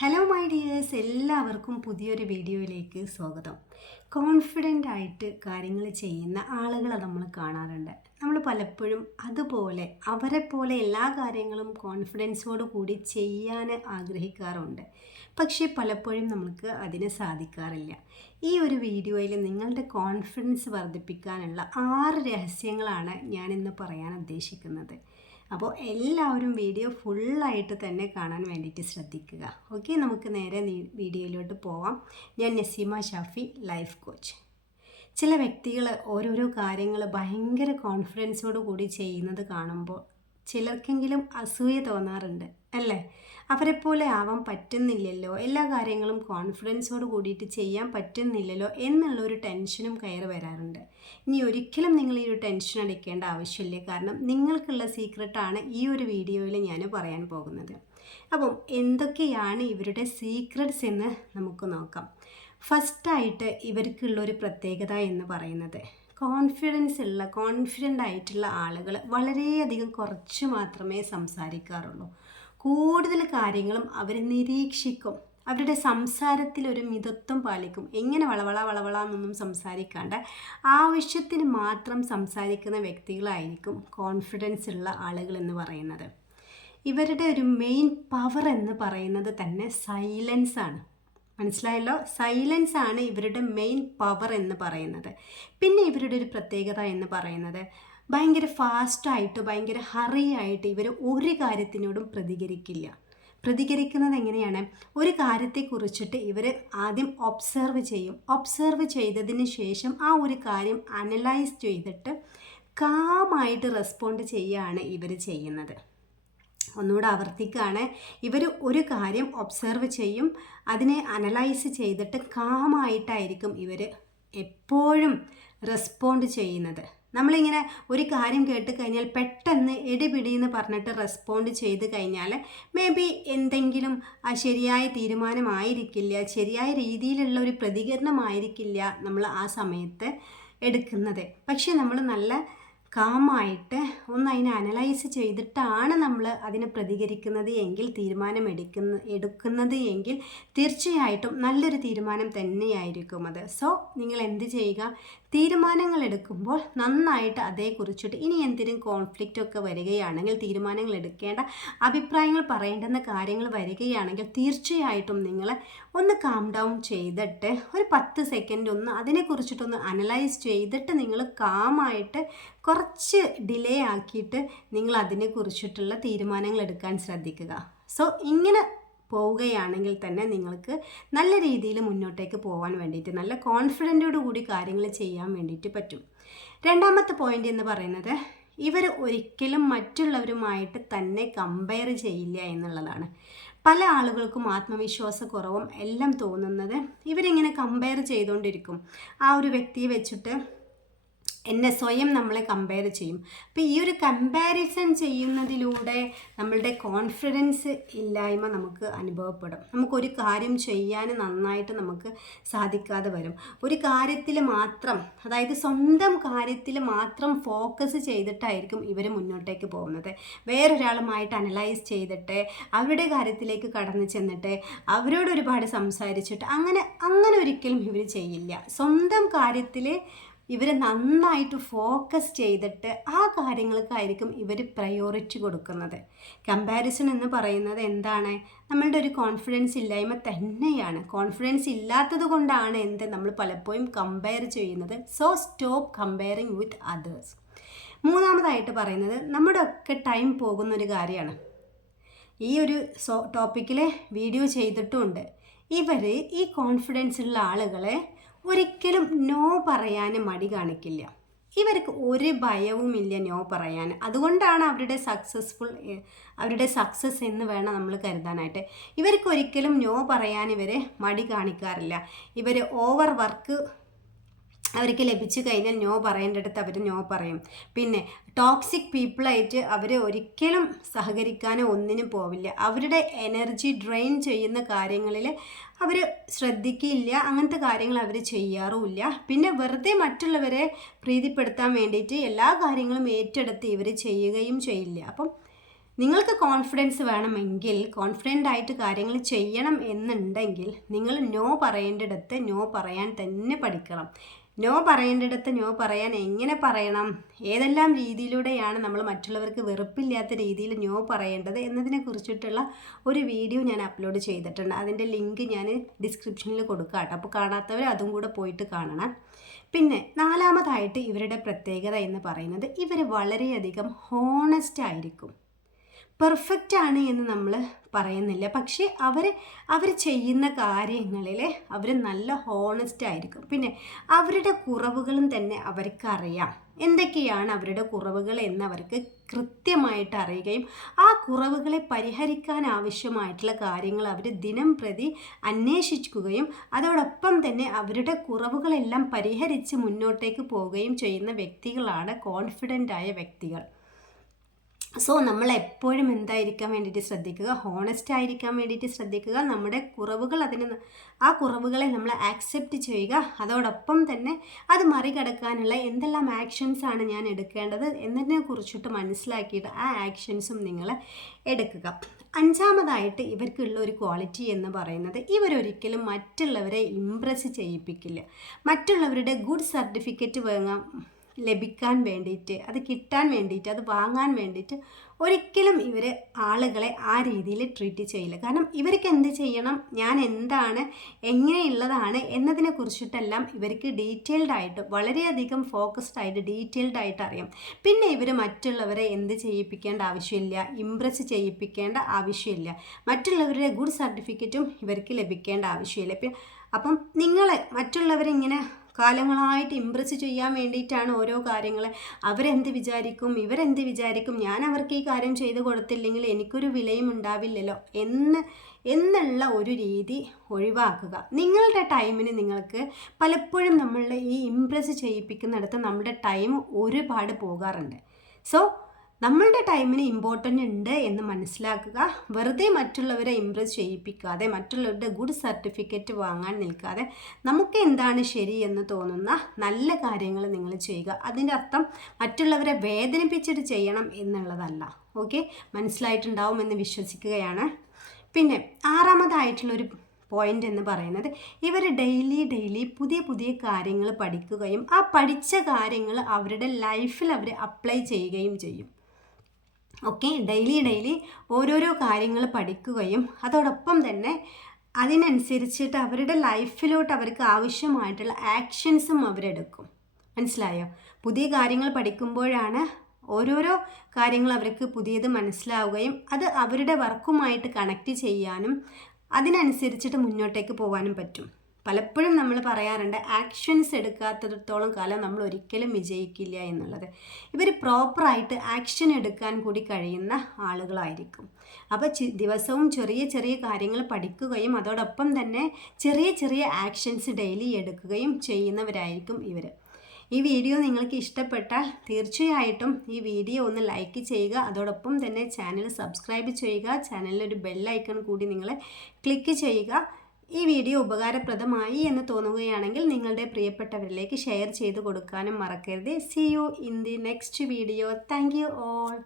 Hello my dears എല്ലാവർക്കും പുതിയൊരു വീഡിയോയിലേക്ക് സ്വാഗതം. കോൺഫിഡന്റ് ആയിട്ട് കാര്യങ്ങൾ ചെയ്യുന്ന ആളുകളെ നമ്മൾ കാണാറുണ്ട്. നമ്മൾ പലപ്പോഴും അതുപോലെ അവരെ പോലെ എല്ലാ കാര്യങ്ങളും കോൺഫിഡൻസോട് കൂടി ചെയ്യാൻ ആഗ്രഹിക്കാറുണ്ട്. പക്ഷേ പലപ്പോഴും നമുക്ക് അതിന് സാധിക്കാറില്ല. ഈ ഒരു വീഡിയോയിൽ നിങ്ങളുടെ കോൺഫിഡൻസ് വർദ്ധിപ്പിക്കാനുള്ള ആറ് രഹസ്യങ്ങളാണ് ഞാനിന്ന് പറയാൻ ഉദ്ദേശിക്കുന്നത്. അപ്പോൾ എല്ലാവരും വീഡിയോ ഫുള്ളായിട്ട് തന്നെ കാണാൻ വേണ്ടിയിട്ട് ശ്രദ്ധിക്കുക. ഓക്കെ നമുക്ക് നേരെ വീഡിയോയിലോട്ട് പോവാം. ഞാൻ നസീമ ഷാഫി ലൈഫ് കോച്ച് ചില വ്യക്തികൾ ഓരോരോ കാര്യങ്ങൾ ഭയങ്കര കോൺഫിഡൻസോട് കൂടി ചെയ്യുന്നത് കാണുമ്പോൾ ചിലർക്കെങ്കിലും അസൂയ തോന്നാറുണ്ട് അല്ലേ? അവരെപ്പോലെ ആവാൻ പറ്റുന്നില്ലല്ലോ. എല്ലാ കാര്യങ്ങളും കോൺഫിഡൻസോട് കൂടിയിട്ട് ചെയ്യാൻ പറ്റുന്നില്ലല്ലോ എന്നുള്ള ഒരു ടെൻഷനും കയറി വരാറുണ്ട്. ഇനി ഒരിക്കലും നിങ്ങൾ ഈ ഒരു ടെൻഷൻ അടിക്കേണ്ട ആവശ്യമില്ല. കാരണം നിങ്ങൾക്കുള്ള സീക്രട്ടാണ് ഈ ഒരു വീഡിയോയിൽ ഞാൻ പറയാൻ പോകുന്നത്. അപ്പം എന്തൊക്കെയാണ് ഇവരുടെ സീക്രട്സ് എന്ന് നമുക്ക് നോക്കാം. ഫസ്റ്റായിട്ട് ഇവർക്കുള്ളൊരു പ്രത്യേകത എന്ന് പറയുന്നത് കോൺഫിഡൻസ് ഉള്ള കോൺഫിഡന്റ് ആയിട്ടുള്ള ആളുകൾ വളരെയധികം കുറച്ച് മാത്രമേ സംസാരിക്കാറുള്ളൂ. കൂടുതൽ കാര്യങ്ങളും അവർ നിരീക്ഷിക്കും. അവരുടെ സംസാരത്തിൽ ഒരു മിതത്വം പാലിക്കും. എങ്ങനെ വളവള വളവള എന്നൊന്നും സംസാരിക്കാണ്ട്. ആവശ്യത്തിന് മാത്രം സംസാരിക്കുന്ന വ്യക്തികളായിരിക്കും കോൺഫിഡൻസ് ഉള്ള ആളുകൾ എന്ന് പറയുന്നത്. ഇവരുടെ ഒരു മെയിൻ പവർ എന്ന് പറയുന്നത് തന്നെ സൈലൻസ് ആണ്. മനസ്സിലായല്ലോ? സൈലൻസ് ആണ് ഇവരുടെ മെയിൻ പവർ എന്ന് പറയുന്നത്. പിന്നെ ഇവരുടെ ഒരു പ്രത്യേകത എന്ന് പറയുന്നത് ഭയങ്കര ഫാസ്റ്റായിട്ട് ഭയങ്കര ഹറി ആയിട്ട് ഇവർ ഒരു കാര്യത്തിനോടും പ്രതികരിക്കില്ല. പ്രതികരിക്കുന്നത് എങ്ങനെയാണ്? ഒരു കാര്യത്തെക്കുറിച്ചിട്ട് ഇവർ ആദ്യം ഒബ്സർവ് ചെയ്യും. ഒബ്സർവ് ചെയ്തതിന് ശേഷം ആ ഒരു കാര്യം അനലൈസ് ചെയ്തിട്ട് കാമായിട്ട് റെസ്പോണ്ട് ചെയ്യുകയാണ് ഇവർ ചെയ്യുന്നത്. ഒന്നുകൂടെ ആവർത്തിക്കുകയാണ് ഇവർ ഒരു കാര്യം ഒബ്സർവ് ചെയ്യും. അതിനെ അനലൈസ് ചെയ്തിട്ട് കാമായിട്ടായിരിക്കും ഇവർ എപ്പോഴും റെസ്പോണ്ട് ചെയ്യുന്നത്. നമ്മളിങ്ങനെ ഒരു കാര്യം കേട്ട് കഴിഞ്ഞാൽ പെട്ടെന്ന് എടിപിടി എന്ന് പറഞ്ഞിട്ട് റെസ്പോണ്ട് ചെയ്ത് കഴിഞ്ഞാൽ മേ ബി എന്തെങ്കിലും ശരിയായ തീരുമാനമായിരിക്കില്ല ശരിയായ രീതിയിലുള്ള ഒരു പ്രതികരണമായിരിക്കില്ല നമ്മൾ ആ സമയത്ത് എടുക്കുന്നത്. പക്ഷേ നമ്മൾ നല്ല കാമായിട്ട് ഒന്ന് അതിനെ അനലൈസ് ചെയ്തിട്ടാണ് നമ്മൾ അതിനെ പ്രതികരിക്കുന്നത് എങ്കിൽ തീരുമാനം എടുക്കുന്ന എടുക്കുന്നത് എങ്കിൽ തീർച്ചയായിട്ടും നല്ലൊരു തീരുമാനം തന്നെയായിരിക്കും അത്. സോ നിങ്ങൾ എന്ത് ചെയ്യുക? തീരുമാനങ്ങൾ എടുക്കുമ്പോൾ നന്നായിട്ട് അതേക്കുറിച്ചിട്ട് ഇനി എന്തിനും കോൺഫ്ലിക്റ്റ് ഒക്കെ വരികയാണെങ്കിൽ തീരുമാനങ്ങൾ എടുക്കേണ്ട അഭിപ്രായങ്ങൾ പറയേണ്ടെന്ന കാര്യങ്ങൾ വരികയാണെങ്കിൽ തീർച്ചയായിട്ടും നിങ്ങൾ ഒന്ന് കാം ഡൗൺ ചെയ്തിട്ട് ഒരു പത്ത് സെക്കൻഡ് ഒന്ന് അതിനെക്കുറിച്ചിട്ടൊന്ന് അനലൈസ് ചെയ്തിട്ട് നിങ്ങൾ കാമായിട്ട് കുറച്ച് ഡിലേ ആക്കിയിട്ട് നിങ്ങൾ അതിനെക്കുറിച്ചിട്ടുള്ള തീരുമാനങ്ങൾ എടുക്കാൻ ശ്രദ്ധിക്കുക. സോ ഇങ്ങനെ പോവുകയാണെങ്കിൽ തന്നെ നിങ്ങൾക്ക് നല്ല രീതിയിൽ മുന്നോട്ടേക്ക് പോകാൻ വേണ്ടിയിട്ട് നല്ല കോൺഫിഡന്റോടു കൂടി കാര്യങ്ങൾ ചെയ്യാൻ വേണ്ടിയിട്ട് പറ്റും. രണ്ടാമത്തെ പോയിന്റ് എന്ന് പറയുന്നത് ഇവർ ഒരിക്കലും മറ്റുള്ളവരുമായിട്ട് തന്നെ കമ്പയർ ചെയ്യില്ല എന്നുള്ളതാണ്. പല ആളുകൾക്കും ആത്മവിശ്വാസക്കുറവും എല്ലാം തോന്നുന്നത് ഇവരിങ്ങനെ കമ്പയർ ചെയ്തുകൊണ്ടിരിക്കും. ആ ഒരു വ്യക്തിയെ വെച്ചിട്ട് എന്നെ സ്വയം നമ്മളെ കമ്പയർ ചെയ്യും. അപ്പോൾ ഈ ഒരു കമ്പാരിസൺ ചെയ്യുന്നതിലൂടെ നമ്മളുടെ കോൺഫിഡൻസ് ഇല്ലായ്മ നമുക്ക് അനുഭവപ്പെടും. നമുക്കൊരു കാര്യം ചെയ്യാൻ നന്നായിട്ട് നമുക്ക് സാധിക്കാതെ വരും. ഒരു കാര്യത്തിൽ മാത്രം അതായത് സ്വന്തം കാര്യത്തിൽ മാത്രം ഫോക്കസ് ചെയ്തിട്ടായിരിക്കും ഇവർ മുന്നോട്ടേക്ക് പോകുന്നത്. വേറൊരാളുമായിട്ട് അനലൈസ് ചെയ്തിട്ട് അവരുടെ കാര്യത്തിലേക്ക് കടന്നു ചെന്നിട്ട് അവരോട് ഒരുപാട് സംസാരിച്ചിട്ട് അങ്ങനെ അങ്ങനെ ഒരിക്കലും ഇവർ ചെയ്യില്ല. സ്വന്തം കാര്യത്തിൽ ഇവർ നന്നായിട്ട് ഫോക്കസ് ചെയ്തിട്ട് ആ കാര്യങ്ങൾക്കായിരിക്കും ഇവർ പ്രയോറിറ്റി കൊടുക്കുന്നത്. കമ്പാരിസൺ എന്ന് പറയുന്നത് എന്താണ്? നമ്മളുടെ ഒരു കോൺഫിഡൻസ് ഇല്ലായ്മ തന്നെയാണ്. കോൺഫിഡൻസ് ഇല്ലാത്തത് കൊണ്ടാണ് എന്ത്? നമ്മൾ പലപ്പോഴും കമ്പയർ ചെയ്യുന്നത്. So stop comparing with others മൂന്നാമതായിട്ട് പറയുന്നത് നമ്മുടെ ഒക്കെ ടൈം പോകുന്ന ഒരു കാര്യമാണ്. ഈ ഒരു സോ ടോപ്പിക്കിൽ വീഡിയോ ചെയ്തിട്ടുമുണ്ട് ഇവർ ഈ കോൺഫിഡൻസ് ഉള്ള ആളുകളെ ഒരിക്കലും നോ പറയാൻ മടി കാണിക്കില്ല. ഇവർക്ക് ഒരു ഭയവുമില്ല നോ പറയാൻ അതുകൊണ്ടാണ് അവരുടെ സക്സസ്ഫുൾ അവരുടെ സക്സസ് എന്ന് വേണം നമ്മൾ കരുതാനായിട്ട്. ഇവർക്ക് ഒരിക്കലും നോ പറയാൻ ഇവരെ മടി കാണിക്കാറില്ല. ഇവർ ഓവർ വർക്ക് അവർക്ക് ലഭിച്ചു കഴിഞ്ഞാൽ നോ പറയേണ്ടടുത്ത് അവർ നോ പറയും. പിന്നെ ടോക്സിക് പീപ്പിളായിട്ട് അവർ ഒരിക്കലും സഹകരിക്കാനോ ഒന്നിനും പോവില്ല. അവരുടെ എനർജി ഡ്രെയിൻ ചെയ്യുന്ന കാര്യങ്ങളിൽ അവർ ശ്രദ്ധിക്കില്ല. അങ്ങനത്തെ കാര്യങ്ങൾ അവർ ചെയ്യാറുമില്ല. പിന്നെ വെറുതെ മറ്റുള്ളവരെ പ്രീതിപ്പെടുത്താൻ വേണ്ടിയിട്ട് എല്ലാ കാര്യങ്ങളും ഏറ്റെടുത്ത് ഇവർ ചെയ്യുകയും ചെയ്യില്ല. അപ്പം നിങ്ങൾക്ക് കോൺഫിഡൻസ് വേണമെങ്കിൽ കോൺഫിഡന്റ് ആയിട്ട് കാര്യങ്ങൾ ചെയ്യണം എന്നുണ്ടെങ്കിൽ നിങ്ങൾ നോ പറയേണ്ടിടത്ത് നോ പറയാൻ തന്നെ പഠിക്കണം. നോ പറയേണ്ടിടത്ത് നോ പറയാൻ എങ്ങനെ പറയണം? ഏതെല്ലാം രീതിയിലൂടെയാണ് നമ്മൾ മറ്റുള്ളവർക്ക് വെറുപ്പില്ലാത്ത രീതിയിൽ നോ പറയേണ്ടത് എന്നതിനെ കുറിച്ചിട്ടുള്ള ഒരു വീഡിയോ ഞാൻ അപ്ലോഡ് ചെയ്തിട്ടുണ്ട്. അതിന്റെ ലിങ്ക് ഞാൻ ഡിസ്ക്രിപ്ഷനിൽ കൊടുക്കാം കേട്ടോ. അപ്പോൾ കാണാത്തവർ അതും കൂടെ പോയിട്ട് കാണണം. പിന്നെ നാലാമതായിട്ട് ഇവരുടെ പ്രത്യേകത എന്ന് പറയുന്നത് ഇവർ വളരെയധികം ഹോണസ്റ്റ് ആയിരിക്കും. പെർഫെക്റ്റ് ആണ് എന്ന് നമ്മൾ പറയുന്നില്ല. പക്ഷേ അവർ അവർ ചെയ്യുന്ന കാര്യങ്ങളിൽ അവർ നല്ല ഹോണസ്റ്റ് ആയിരിക്കും. പിന്നെ അവരുടെ കുറവുകളും തന്നെ അവർക്കറിയാം. എന്തൊക്കെയാണ് അവരുടെ കുറവുകൾ എന്ന് അവർക്ക് കൃത്യമായിട്ട് അറിയുകയും ആ കുറവുകളെ പരിഹരിക്കാൻ ആവശ്യമായിട്ടുള്ള കാര്യങ്ങൾ അവർ ദിനം പ്രതി അന്വേഷിക്കുകയും അതോടൊപ്പം തന്നെ അവരുടെ കുറവുകളെല്ലാം പരിഹരിച്ച് മുന്നോട്ടേക്ക് പോവുകയും ചെയ്യുന്ന വ്യക്തികളാണ് കോൺഫിഡന്റായ വ്യക്തികൾ. സോ നമ്മൾ എപ്പോഴും എന്തായിരിക്കാൻ വേണ്ടിയിട്ട് ശ്രദ്ധിക്കുക? ഹോണസ്റ്റ് ആയിരിക്കാൻ വേണ്ടിയിട്ട് ശ്രദ്ധിക്കുക. നമ്മുടെ കുറവുകൾ അതിന് ആ കുറവുകളെ നമ്മൾ ആക്സെപ്റ്റ് ചെയ്യുക. അതോടൊപ്പം തന്നെ അത് മറികടക്കാനുള്ള എന്തെല്ലാം ആക്ഷൻസ് ആണ് ഞാൻ എടുക്കേണ്ടത് എന്നതിനെ കുറിച്ചിട്ട് മനസ്സിലാക്കിയിട്ട് ആ ആക്ഷൻസും നിങ്ങൾ എടുക്കുക. അഞ്ചാമതായിട്ട് ഇവർക്കുള്ള ഒരു ക്വാളിറ്റി എന്ന് പറയുന്നത് ഇവരൊരിക്കലും മറ്റുള്ളവരെ ഇമ്പ്രസ് ചെയ്യിപ്പിക്കില്ല. മറ്റുള്ളവരുടെ ഗുഡ് സർട്ടിഫിക്കറ്റ് വാങ്ങാൻ ലഭിക്കാൻ വേണ്ടിയിട്ട് അത് കിട്ടാൻ വേണ്ടിയിട്ട് അത് വാങ്ങാൻ വേണ്ടിയിട്ട് ഒരിക്കലും ഇവർ ആളുകളെ ആ രീതിയിൽ ട്രീറ്റ് ചെയ്യില്ല. കാരണം ഇവർക്ക് എന്ത് ചെയ്യണം ഞാൻ എന്താണ് എങ്ങനെയുള്ളതാണ് എന്നതിനെ കുറിച്ചിട്ടെല്ലാം ഇവർക്ക് ഡീറ്റെയിൽഡ് ആയിട്ട് വളരെയധികം ഫോക്കസ്ഡ് ആയിട്ട് ഡീറ്റെയിൽഡ് ആയിട്ട് അറിയാം. പിന്നെ ഇവർ മറ്റുള്ളവരെ എന്ത് ചെയ്യിപ്പിക്കേണ്ട ആവശ്യമില്ല ഇംപ്രസ് ചെയ്യിപ്പിക്കേണ്ട ആവശ്യമില്ല. മറ്റുള്ളവരുടെ ഗുഡ് സർട്ടിഫിക്കറ്റും ഇവർക്ക് ലഭിക്കേണ്ട ആവശ്യമില്ല. അപ്പം നിങ്ങളെ മറ്റുള്ളവരെ ഇങ്ങനെ കാലങ്ങളായിട്ട് ഇമ്പ്രസ് ചെയ്യാൻ വേണ്ടിയിട്ടാണ് ഓരോ കാര്യങ്ങൾ അവരെന്ത് വിചാരിക്കും? ഇവരെന്ത് വിചാരിക്കും? ഞാൻ അവർക്ക് ഈ കാര്യം ചെയ്തു കൊടുത്തില്ലെങ്കിൽ എനിക്കൊരു വിലയും ഉണ്ടാവില്ലല്ലോ എന്ന് എന്നുള്ള ഒരു രീതി ഒഴിവാക്കുക. നിങ്ങളുടെ ടൈമിന് നിങ്ങൾക്ക് പലപ്പോഴും നമ്മളുടെ ഈ ഇമ്പ്രസ് ചെയ്യിപ്പിക്കുന്നിടത്ത് നമ്മുടെ ടൈം ഒരുപാട് പോകാറുണ്ട്. സോ നമ്മളുടെ ടൈമിന് ഇമ്പോർട്ടന്റ് ഉണ്ട് എന്ന് മനസ്സിലാക്കുക. വെറുതെ മറ്റുള്ളവരെ ഇമ്പ്രസ് ചെയ്യിപ്പിക്കാതെ മറ്റുള്ളവരുടെ ഗുഡ് സർട്ടിഫിക്കറ്റ് വാങ്ങാൻ നിൽക്കാതെ നമുക്ക് എന്താണ് ശരി എന്ന് തോന്നുന്ന നല്ല കാര്യങ്ങൾ നിങ്ങൾ ചെയ്യുക. അതിന്റെ അർത്ഥം മറ്റുള്ളവരെ വേദനിപ്പിച്ചിട്ട് ചെയ്യണം എന്നുള്ളതല്ല. ഓക്കെ മനസ്സിലായിട്ടുണ്ടാവും എന്ന് വിശ്വസിക്കുകയാണ്. പിന്നെ ആറാമതായിട്ടുള്ളൊരു പോയിന്റ് എന്ന് പറയുന്നത് ഇവർ ഡെയിലി ഡെയിലി പുതിയ പുതിയ കാര്യങ്ങൾ പഠിക്കുകയും ആ പഠിച്ച കാര്യങ്ങൾ അവരുടെ ലൈഫിൽ അവർ അപ്ലൈ ചെയ്യുകയും ചെയ്യും. ഓക്കെ ഡെയിലി ഡെയിലി ഓരോരോ കാര്യങ്ങൾ പഠിക്കുകയും അതോടൊപ്പം തന്നെ അതിനനുസരിച്ചിട്ട് അവരുടെ ലൈഫിലോട്ട് അവർക്ക് ആവശ്യമായിട്ടുള്ള ആക്ഷൻസും അവരെടുക്കും. മനസ്സിലായോ? പുതിയ കാര്യങ്ങൾ പഠിക്കുമ്പോഴാണ് ഓരോരോ കാര്യങ്ങൾ അവർക്ക് പുതിയത് മനസ്സിലാവുകയും അത് അവരുടെ വർക്കുമായിട്ട് കണക്റ്റ് ചെയ്യാനും അതിനനുസരിച്ചിട്ട് മുന്നോട്ടേക്ക് പോകാനും പറ്റും. പലപ്പോഴും നമ്മൾ പറയാറുണ്ട് ആക്ഷൻസ് എടുക്കാത്തിടത്തോളം കാലം നമ്മൾ ഒരിക്കലും വിജയിക്കില്ല എന്നുള്ളത്. ഇവർ പ്രോപ്പറായിട്ട് ആക്ഷൻ എടുക്കാൻ കൂടി കഴിയുന്ന ആളുകളായിരിക്കും. അപ്പോൾ ദിവസവും ചെറിയ ചെറിയ കാര്യങ്ങൾ പഠിക്കുകയും അതോടൊപ്പം തന്നെ ചെറിയ ചെറിയ ആക്ഷൻസ് ഡെയിലി എടുക്കുകയും ചെയ്യുന്നവരായിരിക്കും ഇവർ ഈ വീഡിയോ നിങ്ങൾക്ക് ഇഷ്ടപ്പെട്ടാൽ തീർച്ചയായിട്ടും ഈ വീഡിയോ ഒന്ന് ലൈക്ക് ചെയ്യുക അതോടൊപ്പം തന്നെ ചാനൽ സബ്സ്ക്രൈബ് ചെയ്യുക ചാനലിൽ ഒരു ബെല്ലൈക്കൺ കൂടി നിങ്ങൾ ക്ലിക്ക് ചെയ്യുക. ഈ വീഡിയോ ഉപകാരപ്രദമായി എന്ന് തോന്നുകയാണെങ്കിൽ നിങ്ങളുടെ പ്രിയപ്പെട്ടവരിലേക്ക് ഷെയർ ചെയ്ത് കൊടുക്കാനും മറക്കരുത്. See you in the next video thank you all